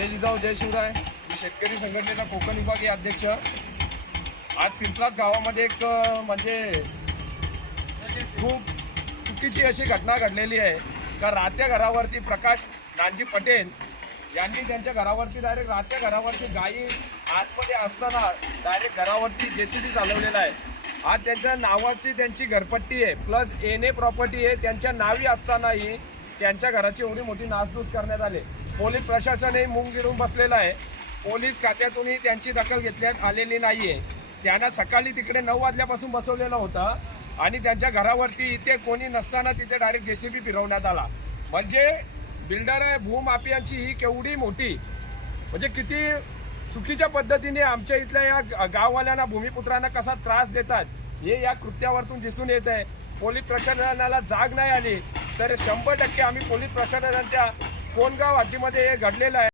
जय जिजाऊ जय शिवराय. मी शेतकरी संघटनेचा कोकण विभागीय अध्यक्ष. आज पिंपलास गावामध्ये एक म्हणजे खूप चुकीची अशी घटना घडलेली आहे का राहत्या घरावरती प्रकाश नानजी पटेल यांनी त्यांच्या घरावरती डायरेक्ट राहत्या घरावरती गायी आतमध्ये असताना डायरेक्ट घरावरती JCB चालवलेला आहे. आज त्यांच्या नावाची त्यांची घरपट्टी आहे प्लस एनए प्रॉपर्टी आहे त्यांच्या नावी असतानाही त्यांच्या घराची एवढी मोठी नासधूस करण्यात आली. पोलीस प्रशासनही मूग गिळून बसलेलं आहे. पोलीस खात्यातूनही त्यांची दखल घेतण्यात आलेली नाही आहे. त्यांना सकाळी तिकडे 9 वाजल्यापासून बसवलेला होता आणि त्यांच्या घरावरती इथे कोणी नसताना तिथे डायरेक्ट JCB फिरवण्यात आला. म्हणजे बिल्डर आहे भूमाफियांची ही केवढी मोठी म्हणजे किती चुकीच्या पद्धतीने आमच्या इथल्या या गाववाल्यांना भूमिपुत्रांना कसा त्रास देतात हे या कृत्यावरतून दिसून येत आहे. पोलीस प्रशासनाला जाग नाही आली तर 100% आम्ही पोलीस प्रशासनाच्या कोणगाव हद्दीमध्ये हे घडलेलं आहे.